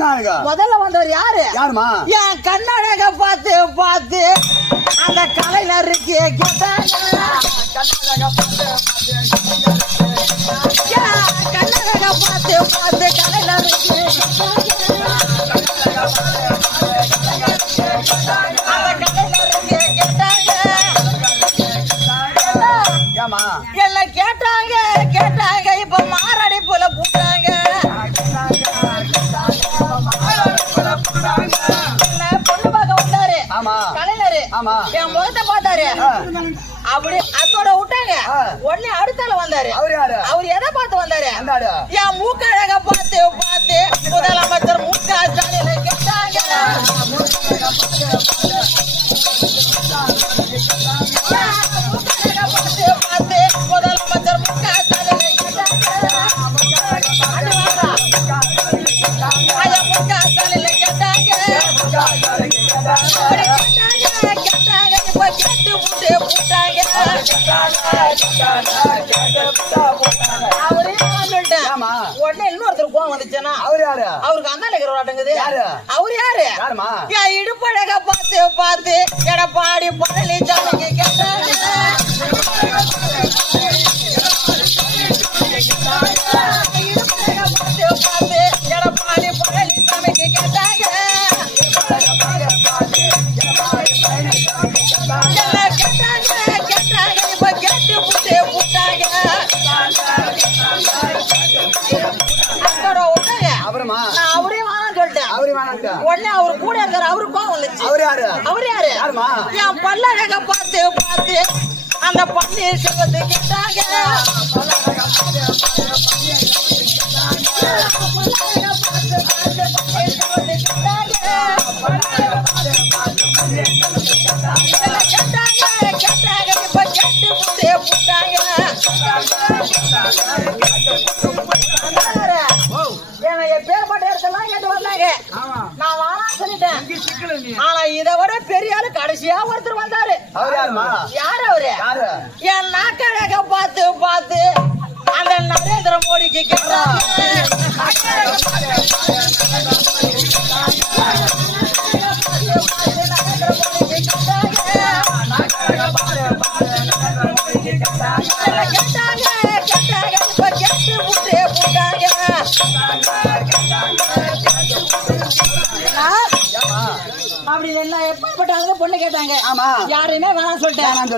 முதல்ல வந்தவர் யாரு? யாருமா? என் கண்ணழக பார்த்து பார்த்து அந்த கலைஞருக்கு கேட்டாங்க என் கண்ணழக பார்த்து பார்த்து கலைஞருக்கு என் முகத்தை பார்த்தாரு. அப்படி அதோட விட்டாங்க. உடனே அடுத்தால வந்தாரு. அவர் எதை பார்த்து வந்தாரு? என் மூக்கழக பார்த்து பார்த்து முதலமைச்சர் ஸ்டாலினை கேட்டாங்க. பார்த்து முதலமைச்சர். ஐயா, முக ஸ்டாலினை கேட்டாங்க, உடனே இன்னொருத்தர் கோவம் வந்துச்சுன்னா அவர் யாரு அவருக்கு அந்தால இருக்கிறாட்டுங்குது யாரு? அவர் யாரு? யாருமா? இடுப்பழக பார்த்து பார்த்து எடப்பாடி பழனிசாமிக்கு அவருமா நான் அவரே சொல்லிட்டேன். அவரு உடனே அவர் கூட இருக்கிற அவருக்கு கோவம் வந்துச்சு. அவர் யாரு? அவர் யாரு? யாருமா? என் பல்லழக பார்த்து பார்த்து அந்த பன்னீர் கேட்டாங்க. கேட்டாங்க கேட்டு வந்தாங்க ஆமா. நான் வாழான்னு சொல்லிட்டேன். இங்க சிக்கல நீ. ஆனா இதை விட பெரிய ஆளு கடைசியா ஒருத்தர் வந்தாரு. யார்? அவரு? யாரு? என் நாக்கழக பார்த்து பார்த்து அந்த நரேந்திர மோடிக்கு கேட்டாங்க அப்படி என்ன எப்படிப்பட்ட பொண்ணு கேட்டாங்க. ஆமா. யாரையுமே வேணாம் சொல்லிட்டேன்